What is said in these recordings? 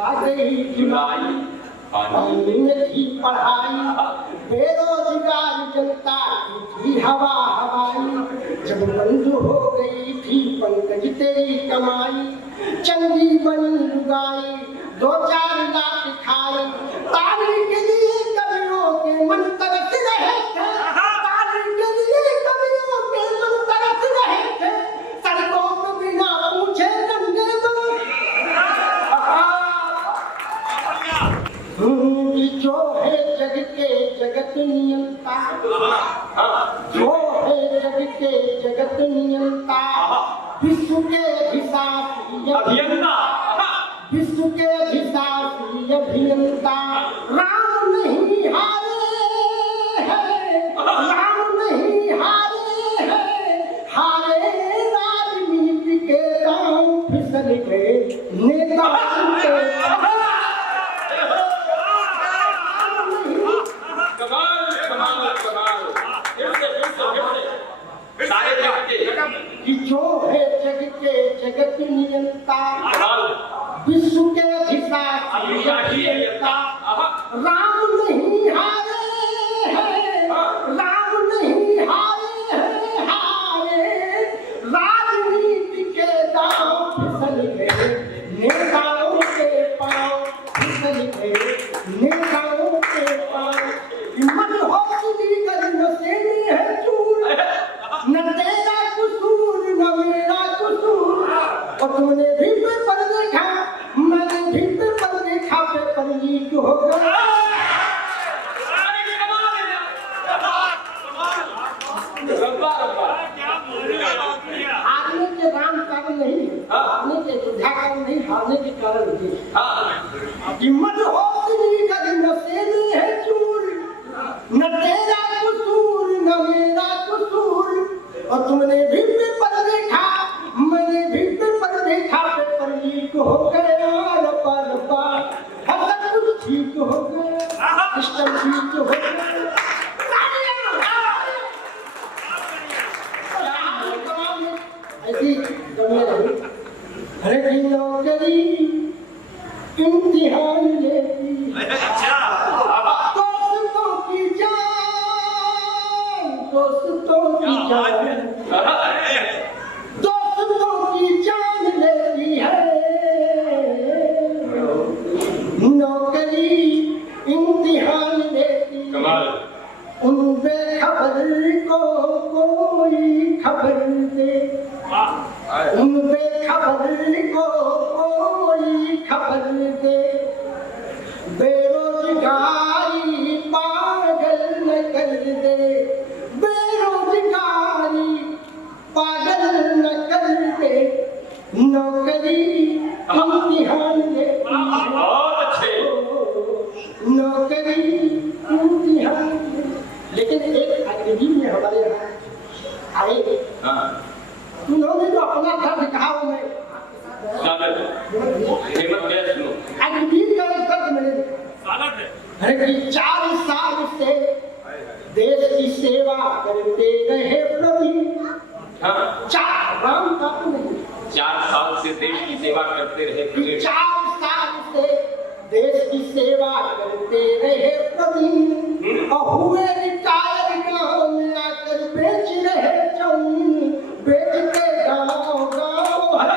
आ गई जुलाई, पानी में थी पढ़ाई, बेरोजगार जनता की थी हवा हवाई। जब बंद हो गई थी पंकज तेरी कमाई, चंगी बनी लुगाई, 2-4 लाख खाई। ताली के लिए कवियों के मन तरस रहे थे, ताली के लिए कवियों के मन तरस रहे थे। सड़कों पे बिना पूछे नंगे जो है जग के जगत नियंता, जो है जग के जगत नियंता, विश्व के अधिशासी अभियंता, विश्व के अधिशासी अभियंता। राम नहीं हारे हैं, राम नहीं हारे हैं, हारे राजनीति के दांव फिसल गए नेता के। कि जो है जग के जगत नियंता, विश्व के अधिशासी अभियंता। राम नहीं हारे हैं, राम नहीं हारे हैं, हारे राजनीति के दांव फिसल गए नेताओं के पांव, फिसल गए नेताओं के पांव। मन हौसली गरीब से है चूर, न तेरा कसूर न मेरा कसूर। और तुमने भी पेपर देखा, मैंने भी पेपर देखा, पेपर लीक हो गया। हारने के राम कारण नहीं, हारने के युद्धा कारण नहीं, हारने के कारण नहीं। मन हौसली गरीब से है चूर, न तेरा कसूर न मेरा कसूर। और तुमने भी पेपर देखा, मैंने भी पेपर देखा, पेपर लीक हो गया। रब्बा हर कुछ ठीक हो गया, सिस्टम ठीक हो गया। ऐसी दुनिया रही। हर नौकरी इम्तिहान लेती, दोस्तों की जान, दोस्तों की जान, दोस्तों की जान लेती है। नौकरी इम्तिहान लेती, उन बेखबर को कोई खबर दे, उन बेखबर को कोई खबर दे। बेरोजगारी पागल न कर दे, बेरोजगारी पागल न कर दे। नौकरी इम्तिहान दे, बहुत अच्छे, नौकरी इम्तिहान दे। लेकिन एक अंग्रेजी में हमारे यहाँ आए, उन्होंने जो अपना दर्द कहा वो मैं अंग्रेजी का दर्द मैंने। अरे कि 4 साल से देश की सेवा करते रहे प्रवीण। 4 साल से देश की सेवा करते रहे प्रवीण। 4 साल से देश की सेवा करते रहे प्रवीण। और हुए रिटायर, गाँव में आकर बेच रहे जमीन, बेचते गाँव गाँव है,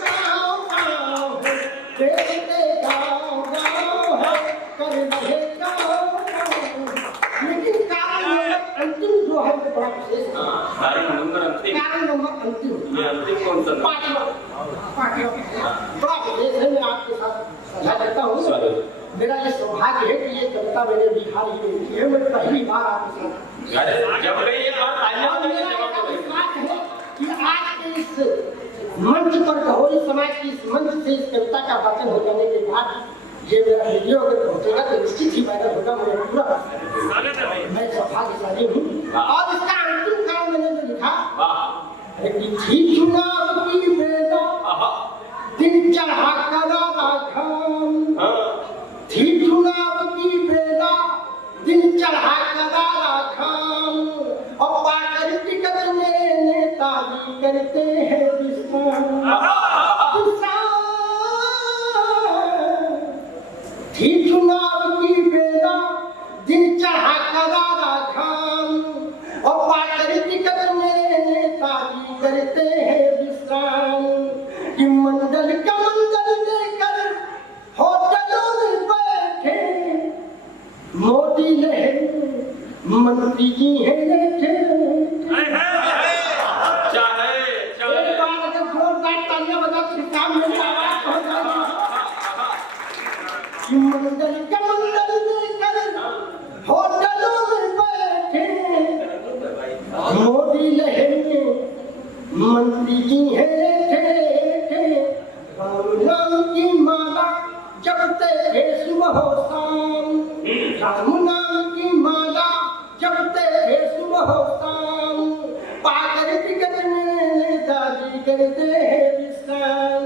गाँव गाँव है, बेचते गाँव गाँव है, कर रहे गाँव गाँव। लेकिन कारण अंतिम जो है बड़ा विशेष है। कारण नंबर अंतिम, ये अंतिम कौन सा? पांचवा बड़ा विशेष है। मैं आपके साथ साझा करता हूँ। मेरा ये सौभाग्य है कि ये कविता मैंने बिहार ही में लिखी है। मैं पहली बार आपके साथ जब गई ये बात आज के इस मंच पर कहो, इस समाज की इस मंच से इस कविता का वाचन हो जाने के बाद ये मेरा वीडियो अगर पहुंचेगा तो निश्चित ही वायरल होगा। मुझे पूरा मैं सौभाग्यशाली हूँ। और इसका अंतिम काम मैंने जो लिखा, थी चुनाव की बेदा, दिन चढ़ा करारा घाम, थी चुनाव की बेदा, दिन चढ़ा करारा घाम। और पाकर टिकट में नेताजी करते हैं विश्राम, विश्राम, थी चुनाव की बेला दिन चढ़ा करारा घाम और पाकर टिकट मेरे नेताजी करते हैं विश्राम कि मंडल का मंडल लेकर होटलों में बैठे मोदी नेहरू मंत्री जी हैं बैठे मंडल का मंडल लेकर होटलों में बैठे मोदी लहरे मंत्री जी हैं राम की माला जपते थे सुबह हो शाम राम नाम की माला जपते थे सुबह हो शाम पाकर टिकट में दादी करते हैं विश्राम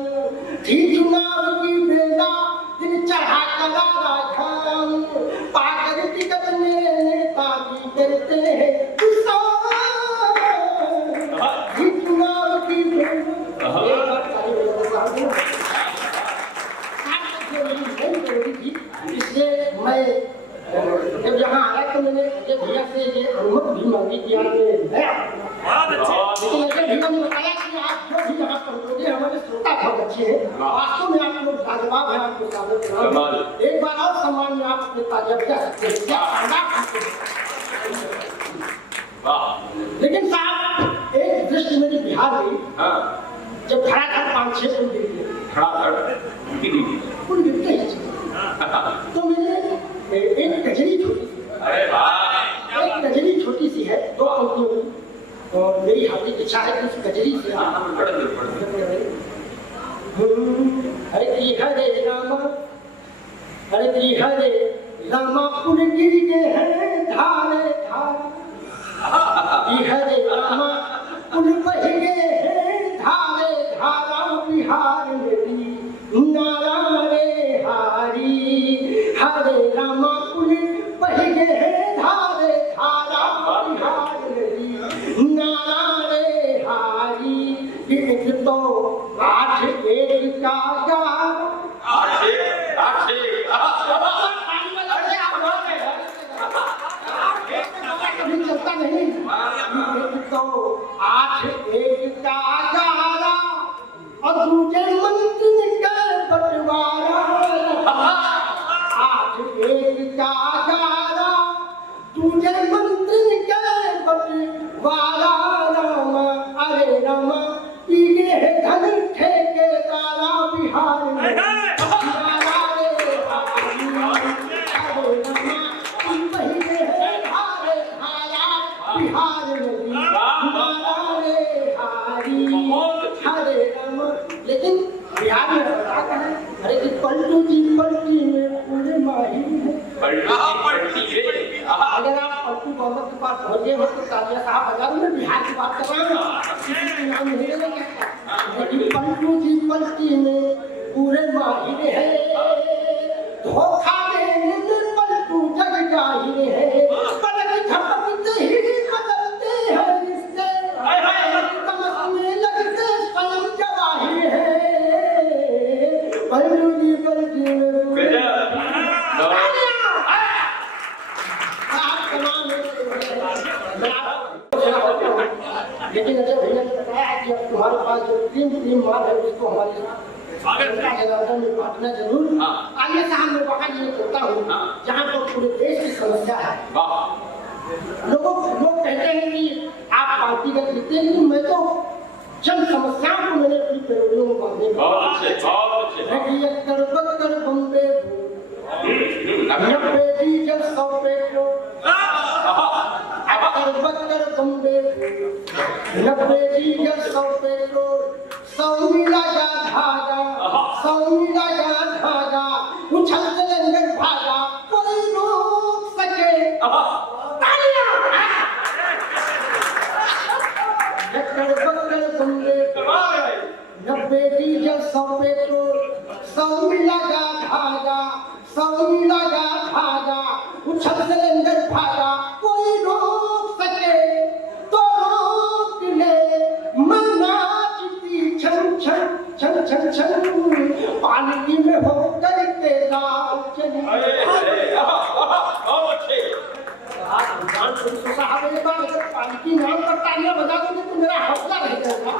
थी चुनाव की बेला दिन चढ़ा करारा घाम पाकर टिकट में नेताजी करते हैं चुनाव की इसलिए मैं जब यहाँ आया तो मैंने अजय भैया से ये अनुमति भी मांगी कि आपने लेकिन अजय भैया ने बताया कि आप जो भी यहाँ पहुँचोगे हमारे श्रोता बहुत अच्छे हैं वास्तव में आप लोग लाजवाब है आपको स्वागत करना एक बार और सम्मान में आप अपने ताजब कह सकते हैं क्या लेकिन साहब एक दृष्टि मेरी बिहार में जब खड़ा था 5-6 पुल गिरते हैं तो मैंने एक गजरी छोटी सी एक गजरी छोटी सी है 2 पंक्तियों की और मेरी हार्दिक इच्छा है कि उस गजरी से हरे की हरे रामा हरे की हरे रामा पुल गिर गए हैं धारे धारे हरे रामा पुल बह गए हैं धारे धारा बिहार मेरी नारा रे हारी हरे रामा पुल बह गए हैं धारे धारा बिहार मेरी नारा रे हारी एक तो 8-1 का चलता नहीं तो 8-1 का गारा और दूसरे मंत्री का बंटवारा 8-1 का गारा दूसरे मंत्री का बंटवारा रामा अरे रामा ये धन ठेकेदारा बिहार में लेकिन बिहार में बताता है अरे कि पलटू जी पलटी में पूरे माही अगर आप पलटू गवर्नमेंट के पास पहुंचे हो तो ताजिया साहब अगर मैं बिहार की बात कर रहा हूँ किसी के नाम नहीं लेना लेकिन पलटू जी पलटी में पूरे माही है धोखा देने में पलटू जग जाहिर है पलट झपकते ही बदलते हैं रिश्ते तमस में लगते स्वयं जवाहिर है पलटू जी पलटी में लेकिन अजय भैया ने बताया कि अब तुम्हारे पास जो टीम माल है उसको हमारे में बांटना जरूर आइए साहब मैं वहाँ ये कहता हूँ जहाँ पर पूरे देश की समस्या है लोग कहते हैं कि आप पार्टीगत लिखते हैं लेकिन मैं तो जन समस्याओं को मैंने अपनी पैरोडियों में बांधने Bombay 90 diesel 100 petrol Bombay 90 diesel 100 petrol 100 लगा धागा उछल सिलेंडर भागा कोई रोक सके बम्बे 90 डीजल 100 पेट्रोल 100 लगा धागा उछल सिलेंडर भागा कोई रोक सके तो रोक ले मैं नाचती छन छन छन छन छन पानी में होकर करके दाल चली। बहुत अच्छे। साहब एक बार अगर पालकी नाम पर तालियां बजा दोगे तो मेरा हौसला रह जाएगा।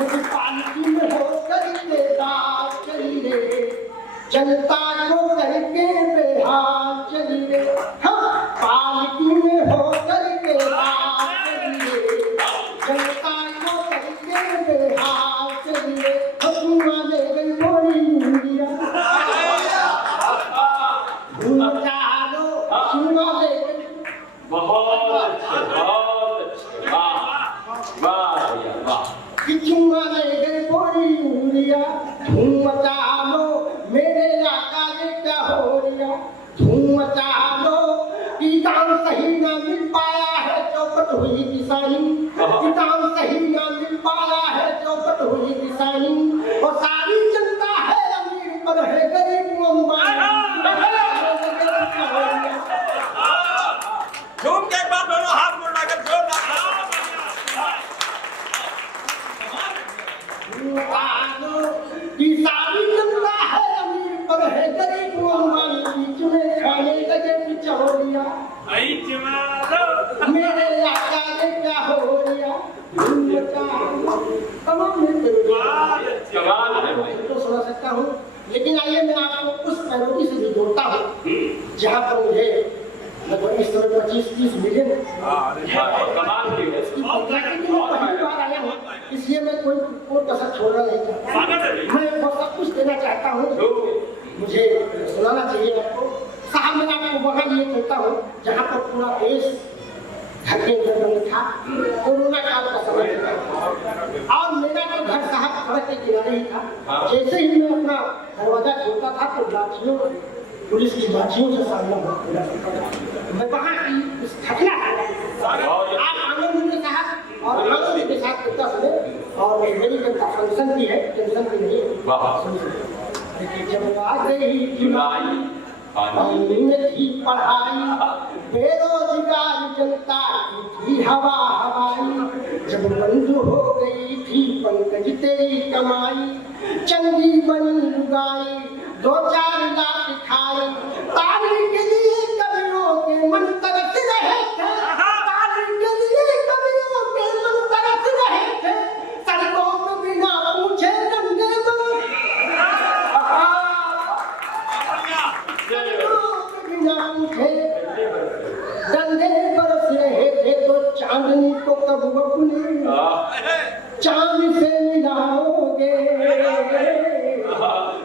लेकिन पालकी में हो करके दाल चली रे, जनता को करके बेहाल चली रे। हाँ, पालकी में हो करके दाल चली रे, जनता को करके बेहाल चली रे। धुआं ले गई गोरी इंडिया, धुआं चालो धुआं ले गई। बहुत अच्छे, बहुत अच्छे। वाह वाह भैया वाह। चुम्मा ले गई गोरी इंडिया, धूम मचा लो मेरे आका ने क्या हो रिया। धूम मचा लो कि दाम सही ना मिल पाया है, चौपट हुई किसानी। कि दाम सही ना मिल पाया है, चौपट हुई किसानी। और सारी जनता है अमीर पर है गरीब अंबानी। झूम के एक बार दोनों हाथ मुड़ा कर जोरदार कि सारी जनता है अमीर पर है गरीब अंबानी। बीच में खाने लगे बिचौलिया, मेरे आका ने क्या हो रिया। तमाम कमाल है भाई। तो सुना सकता हूँ, लेकिन आइए मैं आपको उस पैरोडी से भी जोड़ता हूँ जहाँ पर मुझे लगभग इस समय 25-30 मिलियन कमाल की है। पहली बार आया हूँ, इसलिए मैं कोई कसर छोड़ना नहीं चाहता। मैं बहुत सब कुछ देना चाहता हूँ, मुझे सुनाना चाहिए आपको। साहब मैं आपको वहाँ लिए चलता हूँ जहाँ पर पूरा देश घर के अंदर में था, कोरोना काल का समय था और मेरा तो घर साहब सड़क के किनारे ही था। जैसे ही मैं अपना दरवाजा खोलता था तो लाठियों पुलिस की लाठियों से सामना हुआ। मैं वहाँ की उस घटना आप आनंद में साहब और आनंद के साथ करता समय और मेरी जनता फंक्शन भी है, टेंशन भी नहीं है। लेकिन जब आ गई जुलाई में थी पढ़ाई, बेरोजगार जनता की थी हवा हवाई। जब बंद हो गई थी पंकज तेरी कमाई, चंगी बनी लुगाई 2-4 लाख खाई। ताली के लिए कवियों के मन तरस रहे थे, ताली के लिए कवियों के मन तरस रहे थे। सड़कों में बिना पूछे डंडे बिना पूछे डंडे बरस रहे थे। तो चांदनी को कब अपने चांद से मिलाओगे,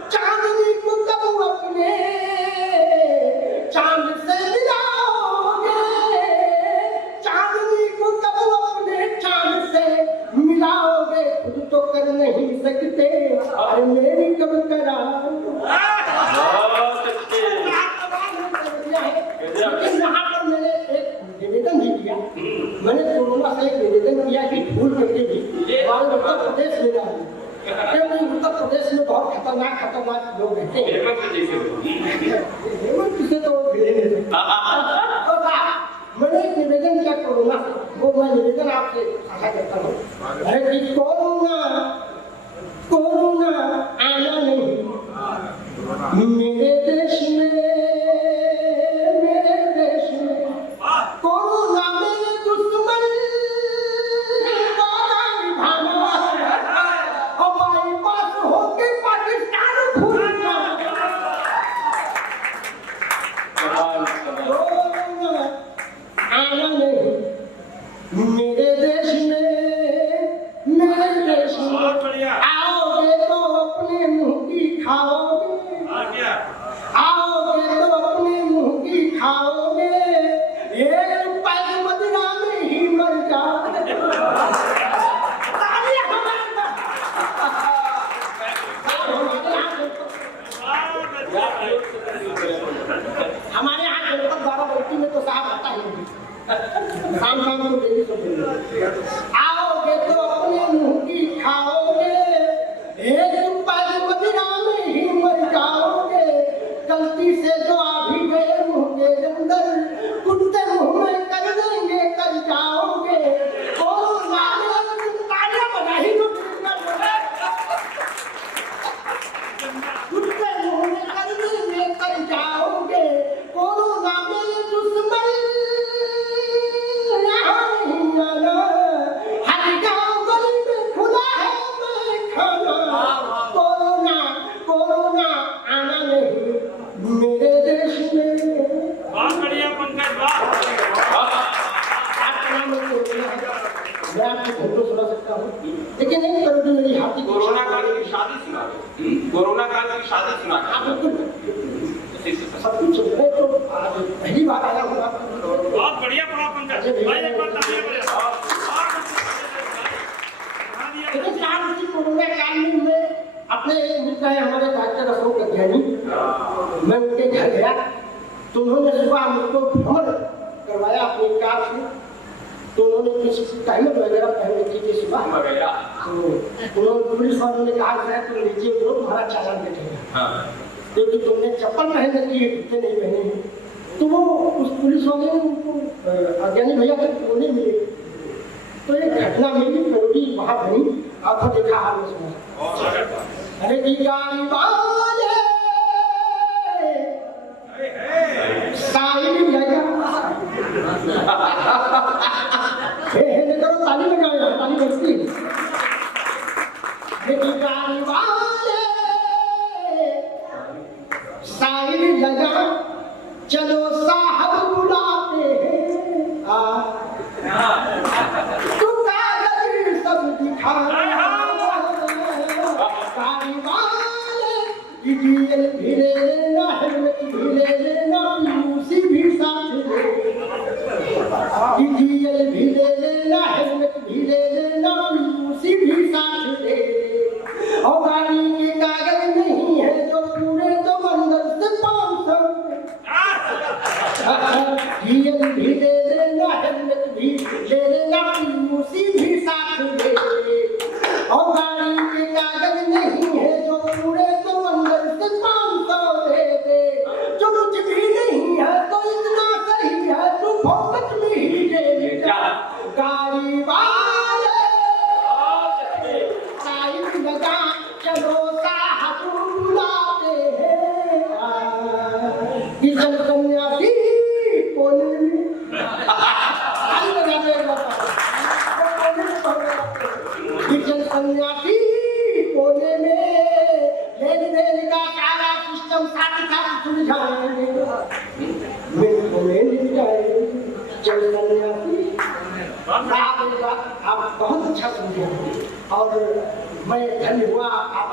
चांदनी को कब अपने चांद से मिलाओगे, चांदनी को कब अपने चांद से मिलाओगे। खुद तो कर नहीं सकते, अरे मेरी कब कराओगे। लेकिन वहाँ पर मैंने एक निवेदन भी किया, मैंने कोरोना से एक निवेदन किया कि भूल करके भी हमारे उत्तर प्रदेश में ना हो, क्योंकि उत्तर प्रदेश में बहुत खतरनाक लोग रहते हैं। हेमंत से तो मैंने एक निवेदन किया कोरोना से, वो मैं निवेदन आपसे साझा करता हूँ। अरे कि कोरोना आना नहीं मेरे देश में, कोरोना मेरे दुश्मन वाला निभाना और बाईपास होके पाकिस्तान भूलना। कोरोना आना नहीं मेरे देश में, मेरे देश में। आओगे तो अपने मुंह की खाओगे, आओगे तो अपने मुंह की खाओगे। एक पैर मदीना में ही मर जाओगे। हमारे यहाँ जनपद बाराबंकी में तो साहब आता ही नहीं, शाम को डेली सब आओगे तो अपने मुंह की खाओगे। एक पैर मदीना में ही मर जाओगे। गलती से जो आ भी गए मुंह के अंदर, कुत्ते मुंह में कर देंगे कर जाओगे। कोरोना में तालियां बजा ही तो कुत्ते मुंह में कर देंगे शादी सुना दो। कोरोना काल की शादी सुना हाँ दो। बिल्कुल सब कुछ है तो आज पहली बार आया हूँ बहुत बढ़िया पढ़ा पंकज भाई, एक बार तालियां बजाओ। लेकिन साहब इसी कोरोना काल में मैं अपने मित्र हैं हमारे डॉक्टर अशोक अज्ञानी, मैं उनके घर गया तो उन्होंने सुबह मुझको भ्रमण करवाया अपनी कार से। तो उन्होंने कुछ हेलमेट वगैरह पहन रखी थी सुबह, तो उन्होंने पुलिस वालों ने कहा सर तुम नीचे उतरो तुम्हारा चालान कटेगा, क्योंकि तुमने चप्पल पहन रखी है जूते नहीं पहने हैं। तो वो उस पुलिस वाले ने उनको अज्ञानी भैया के बोले मिले तो एक घटना मिली करोड़ी वहां बनी, आपको देखा आपने सुना। अरे की गाड़ी वाले साइड लगा हे करो ताली लगाओ यार, ताली बजती है। अरे की गाड़ी वाले साइड लगा चलो साहब बुलाते हैं तू कागज सब दिखा गाड़ी वाले डीएल भी ले लेना, हेलमेट भी ले लेना, पीयूसी भी साथ ले डीएल भी ले लेना, हेलमेट भी ले लेना, पीयूसी भी साथ ले। और गाड़ी के कागज नहीं है जो पूरे तो मंदिर से 500 डीएल भी ले लेना, हेलमेट भी ले लेना, पीयूसी भी साथ ले। और गाड़ी के कागज नहीं है जो पूरे तो मंदिर से 500 दे दे। जो कुछ भी नहीं है तो इतना सही है तू फोकट में ही दे दे। गाड़ी वाले साइड लगा चलो साहब बुलाते हैं किशन सन्यासी कोने में आई लगाते किशन सन्यासी कोने में लेन देन का सारा सिस्टम साथ साथ सुलझाएंगे में जाएंगे। चल सन्यासी आप बहुत अच्छा समझे और मैं धन्य हुआ आप